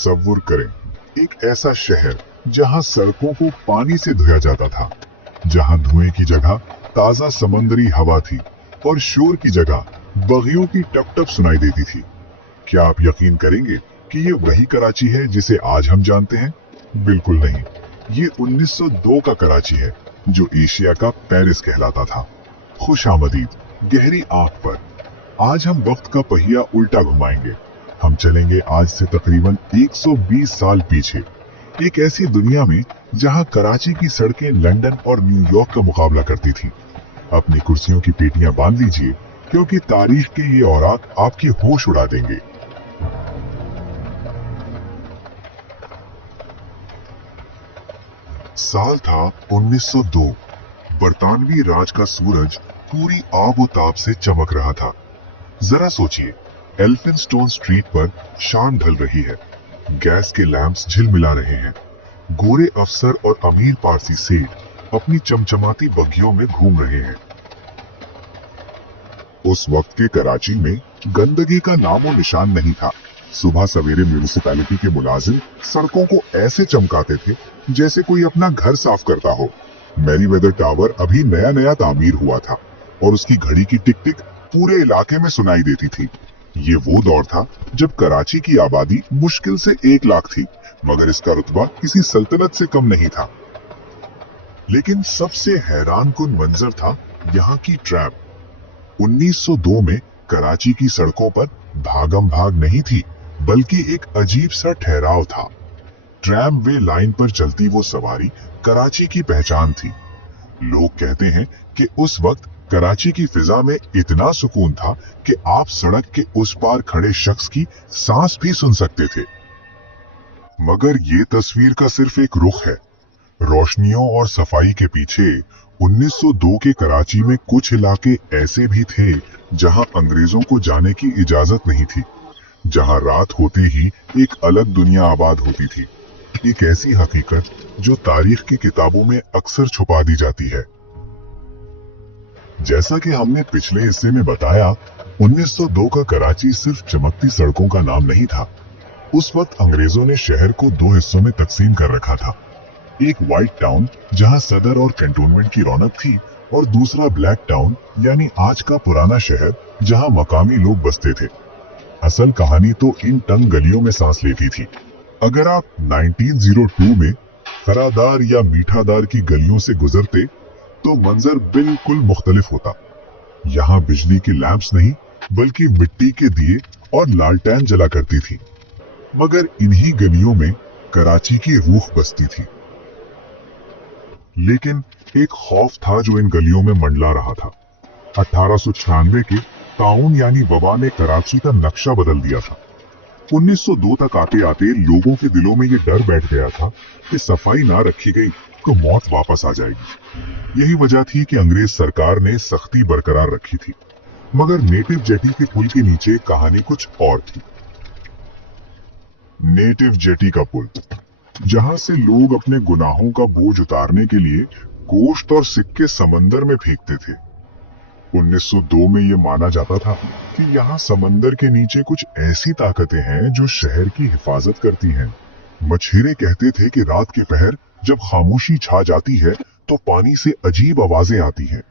तसव्वुर करें, एक ऐसा शहर जहां सड़कों को पानी से धोया जाता था, जहां धुएं की जगह ताजा समुद्री हवा थी और शोर की जगह बगियों की टप टप सुनाई देती थी। क्या आप यकीन करेंगे कि ये वही कराची है जिसे आज हम जानते हैं? बिल्कुल नहीं। ये 1902 का कराची है, जो एशिया का पेरिस कहलाता था। खुशामदीद, गहरी आंख पर। आज हम वक्त का पहिया उल्टा घुमाएंगे। हम चलेंगे आज से तकरीबन 120 साल पीछे, एक ऐसी दुनिया में जहां कराची की सड़कें लंदन और न्यूयॉर्क का मुकाबला करती थी। अपनी कुर्सियों की पेटियां बांध लीजिए, क्योंकि तारीख के ये औराक आपके होश उड़ा देंगे। साल था 1902। बरतानवी राज का सूरज पूरी आबोताब से चमक रहा था। जरा सोचिए, एल्फिंस्टोन स्ट्रीट पर शाम ढल रही है, गैस के लैंप्स झिलमिला रहे हैं, गोरे अफसर और अमीर पारसी सेठ अपनी चमचमाती बग्गियों में घूम रहे हैं। उस वक्त के कराची में गंदगी का नामो निशान नहीं था। सुबह सवेरे म्यूनिसिपैलिटी के मुलाजिम सड़कों को ऐसे चमकाते थे जैसे कोई अपना घर साफ करता हो। मैरीवेदर टावर अभी नया नया तामीर हुआ था और उसकी घड़ी की टिक टिक पूरे इलाके में सुनाई देती थी। ये वो दौर था जब कराची की आबादी मुश्किल से 1 लाख थी, मगर इसका रुतबा किसी सल्तनत से कम नहीं था। लेकिन सबसे हैरान कुन मंजर था यहाँ की ट्रैम। 1902 में कराची की सड़कों पर भागम भाग नहीं थी, बल्कि एक अजीब सा ठहराव था। ट्रैम वे लाइन पर चलती वो सवारी कराची की पहचान थी। लोग कहते हैं कि उस वक्त कराची की फिजा में इतना सुकून था कि आप सड़क के उस पार खड़े शख्स की सांस भी सुन सकते थे। मगर ये तस्वीर का सिर्फ एक रुख है। रोशनियों और सफाई के पीछे 1902 के कराची में कुछ इलाके ऐसे भी थे जहां अंग्रेजों को जाने की इजाजत नहीं थी, जहां रात होते ही एक अलग दुनिया आबाद होती थी। एक ऐसी हकीकत जो तारीख की किताबों में अक्सर छुपा दी जाती है। जैसा कि हमने पिछले हिस्से में बताया, 1902 का कराची सिर्फ चमकती सड़कों का नाम नहीं था। उस वक्त अंग्रेजों ने शहर को 2 हिस्सों में तकसीम कर रखा था। एक व्हाइट टाउन जहां सदर और कैंटोनमेंट की रौनक थी, और दूसरा ब्लैक टाउन यानी आज का पुराना शहर जहां मकामी लोग बसते थे। असल कहानी तो इन तंग गलियों में सांस लेती थी। अगर आप 1902 में खरादार या मीठादार की गलियों से गुजरते तो मंजर बिल्कुल मुख्तलिफ होता। यहाँ बिजली के लैंप्स नहीं, बल्कि मिट्टी के दिए और लालटेन जला करती थी। मगर इन्हीं गलियों में कराची की रूह बसती थी। लेकिन एक खौफ था जो इन गलियों में मंडला रहा था। 1896 के ताउन यानी वबा ने कराची का नक्शा बदल दिया था। 1902 तक आते आते लोगों के दिलों में ये डर बैठ गया था कि सफाई ना रखी गई तो मौत वापस आ जाएगी। यही वजह थी कि अंग्रेज सरकार ने सख्ती बरकरार रखी थी। मगर नेटिव जेटी के पुल के नीचे कहानी कुछ और थी। नेटिव जेटी का पुल, जहां से लोग अपने गुनाहों का बोझ उतारने के लिए गोश्त और सिक्के समंदर में फेंकते थे। 1902 में यह माना जाता था कि यहाँ समंदर के नीचे कुछ ऐसी ताकतें हैं जो शहर की हिफाजत करती हैं। मछेरे कहते थे कि रात के पहर जब खामोशी छा जाती है तो पानी से अजीब आवाजें आती हैं।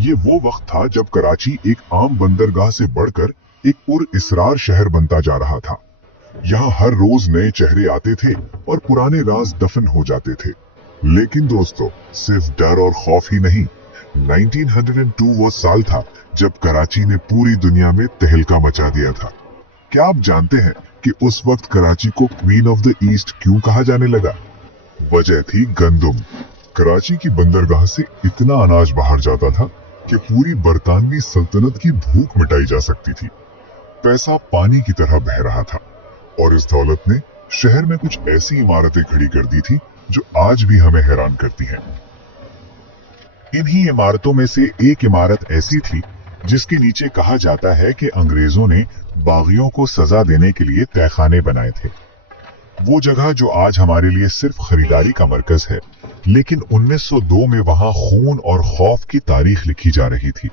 ये वो वक्त था जब कराची एक आम बंदरगाह से बढ़कर एक पुर-इसरार शहर बनता जा रहा था। यहाँ हर रोज नए चेहरे आते थे और पुराने राज दफन हो जाते थे। लेकिन दोस्तों, सिर्फ डर और खौफ ही नहीं। 1902 वो साल था जब कराची ने पूरी दुनिया में तहलका मचा दिया था। क्या आप जानते हैं कि उस वक्त कराची को क्वीन ऑफ द ईस्ट क्यों कहा जाने लगा? वजह थी गंदुम। कराची की बंदरगाह से इतना अनाज बाहर जाता था कि पूरी बरतानवी सल्तनत की भूख मिटाई जा सकती थी। पैसा पानी की तरह बह रहा था और इस दौलत ने शहर में कुछ ऐसी इमारतें खड़ी कर दी थी जो आज भी हमें हैरान करती हैं। इन्हीं इमारतों में से एक इमारत ऐसी थी जिसके नीचे कहा जाता है कि अंग्रेजों ने बागियों को सजा देने के लिए तहखाने बनाए थे। वो जगह जो आज हमारे लिए सिर्फ खरीदारी का मरकज है, लेकिन 1902 में वहां खून और खौफ की तारीख लिखी जा रही थी।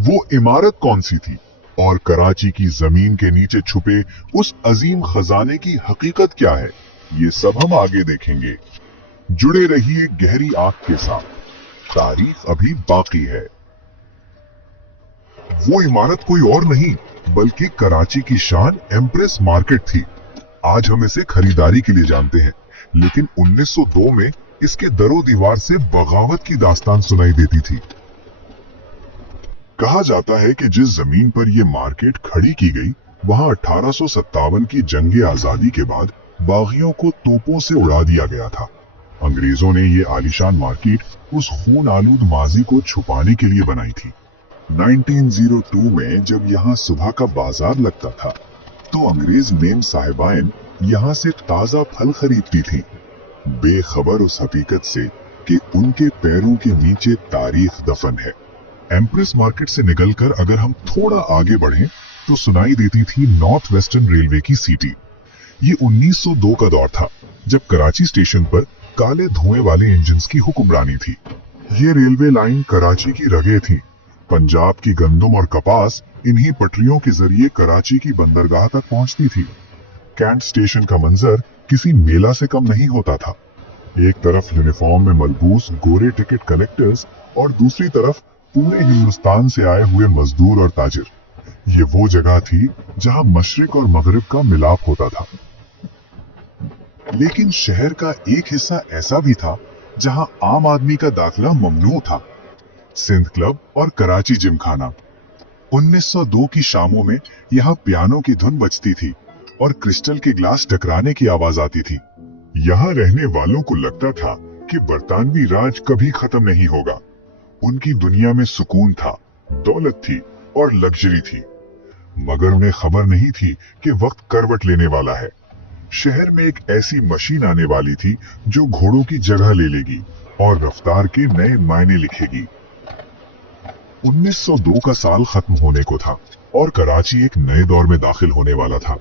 वो इमारत कौन सी थी? और कराची की जमीन के नीचे छुपे उस अजीम खजाने की हकीकत क्या है, ये सब हम आगे देखेंगे। जुड़े रहिए गहरी आंख के साथ, तारीख अभी बाकी है। वो इमारत कोई और नहीं बल्कि कराची की शान एम्प्रेस मार्केट थी। आज हम इसे खरीदारी के लिए जानते हैं, लेकिन 1902 में इसके दरो दीवार से बगावत की दास्तान सुनाई देती थी। कहा जाता है कि जिस जमीन पर यह मार्केट खड़ी की गई, वहां 1857 की जंग आजादी के बाद बागियों को तोपों से उड़ा दिया गया था। अंग्रेजों ने ये आलीशान मार्केट उस खून आलूद माजी को छुपाने के लिए बनाई थी। 1902 में जब यहाँ सुबह का बाजार लगता था, तो अंग्रेज मेम साहिबाइन यहाँ से ताजा फल खरीदती थी, बेखबर उस हकीकत से कि उनके पैरों के नीचे तारीख दफन है। एम्प्रेस मार्केट से निकलकर अगर हम थोड़ा आगे बढ़ें तो सुनाई देती थी नॉर्थ वेस्टर्न रेलवे की सीटी। ये 1902 का दौर था जब कराची स्टेशन पर काले धुएं वाले इंजन्स की हुक्मरानी थी। ये रेलवे लाइन कराची की रगे थी। पंजाब की गंदम और कपास इन्हीं पटरियों के जरिए कराची की बंदरगाह तक पहुंचती थी। कैंट स्टेशन का मंजर किसी मेला से कम नहीं होता था। एक तरफ यूनिफॉर्म में मलबूस गोरे टिकट कलेक्टर्स और दूसरी तरफ पूरे हिंदुस्तान से आए हुए मजदूर और ताजिर। ये वो जगह थी जहां मशरिक और मगरिब का मिलाप होता था। लेकिन शहर का एक हिस्सा ऐसा भी था जहां आम आदमी का दाखिला ममनू था। सिंध क्लब और कराची जिमखाना। 1902 की शामों में यहाँ पियानो की धुन बजती थी और क्रिस्टल के ग्लास टकराने की आवाज आती थी। यहाँ रहने वालों को लगता था कि बरतानवी राज कभी खत्म नहीं होगा। उनकी दुनिया में सुकून था, दौलत थी और लग्जरी थी, मगर उन्हें खबर नहीं थी कि वक्त करवट लेने वाला है। शहर में एक ऐसी मशीन आने वाली थी जो घोड़ों की जगह ले लेगी और रफ्तार के नए मायने लिखेगी। 1902 का साल खत्म होने को था और कराची एक नए दौर में दाखिल होने वाला था।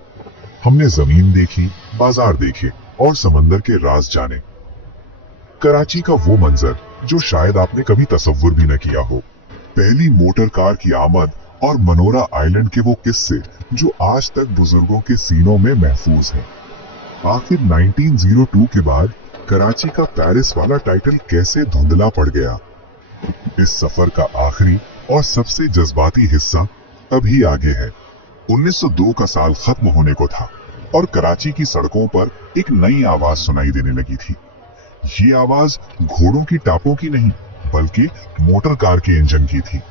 हमने जमीन देखी, बाजार देखे और समंदर के राज जाने। कराची का वो मंजर जो शायद आपने कभी तसव्वुर भी न किया हो। पहली मोटर कार की आमद और मनोरा आइलैंड के वो किस्से जो आज तक बुजुर्गों के सीनों में महफूज हैं। आखिर 1902 के बाद कराची का पेरिस वाला टाइटल कैसे धुंधला पड़ गया। इस सफर का आखिरी और सबसे जज्बाती हिस्सा अभी आगे है। 1902 का साल खत्म होने को था और कराची की सड़कों पर एक नई आवाज सुनाई देने लगी थी। ये आवाज घोड़ों की टापों की नहीं बल्कि मोटर कार के इंजन की थी।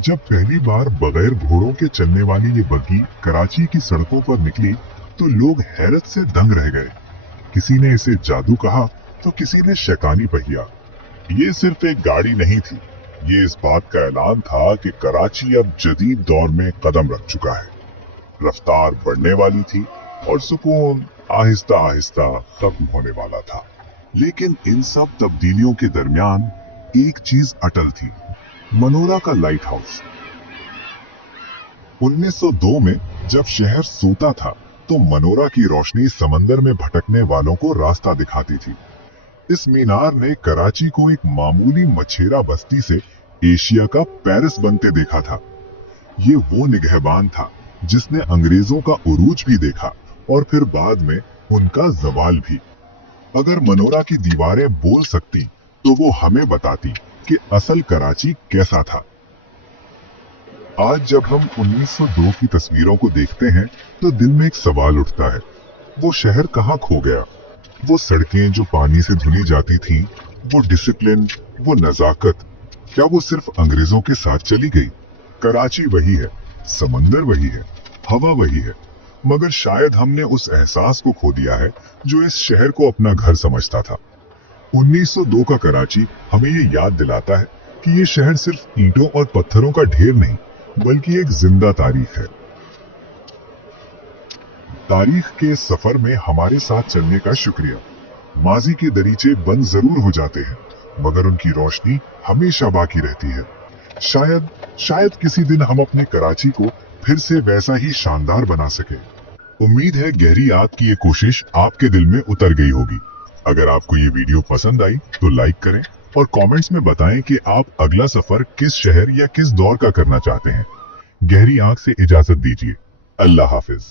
जब पहली बार बगैर घोड़ों के चलने वाली ये बग्गी कराची की सड़कों पर निकली तो लोग हैरत से दंग रह गए। किसी ने इसे जादू कहा तो किसी ने शैतानी पहिया। ये सिर्फ एक गाड़ी नहीं थी, ये इस बात का ऐलान था कि कराची अब जदीद दौर में कदम रख चुका है। रफ्तार बढ़ने वाली थी और सुकून आहिस्ता आहिस्ता खत्म होने वाला था। लेकिन इन सब तब्दीलियों के दरमियान एक चीज अटल थी, मनोरा का लाइट हाउस। 1902 में जब शहर सोता था तो मनोरा की रोशनी समंदर में भटकने वालों को रास्ता दिखाती थी। इस मीनार ने कराची को एक मामूली मछेरा बस्ती से एशिया का पेरिस बनते देखा था। ये वो निगहबान था जिसने अंग्रेजों का उरूज भी देखा और फिर बाद में उनका जवाल भी। अगर मनोरा की दीवारें बोल सकती तो वो हमें बताती कि असल कराची कैसा था। आज जब हम 1902 की तस्वीरों को देखते हैं तो दिल में एक सवाल उठता है, वो शहर कहाँ खो गया? वो सड़कें जो पानी से धुली जाती थी, वो डिसिप्लिन, वो नजाकत, क्या वो सिर्फ अंग्रेजों के साथ चली गई? कराची वही है, समंदर वही है, हवा वही है, मगर शायद हमने उस एहसास को खो दिया है जो इस शहर को अपना घर समझता था। 1902 का कराची हमें ये याद दिलाता है कि ये शहर सिर्फ ईंटों और पत्थरों का ढेर नहीं बल्कि एक जिंदा तारीख है। तारीख के सफर में हमारे साथ चलने का शुक्रिया। माजी के दरीचे बंद जरूर हो जाते हैं मगर उनकी रोशनी हमेशा बाकी रहती है। शायद किसी दिन हम अपने कराची को फिर से वैसा ही शानदार बना सके। उम्मीद है गहरी आग की ये कोशिश आपके दिल में उतर गई होगी। अगर आपको ये वीडियो पसंद आई तो लाइक करें और कमेंट्स में बताएं कि आप अगला सफर किस शहर या किस दौर का करना चाहते हैं। गहरी आंख से इजाजत दीजिए। अल्लाह हाफिज।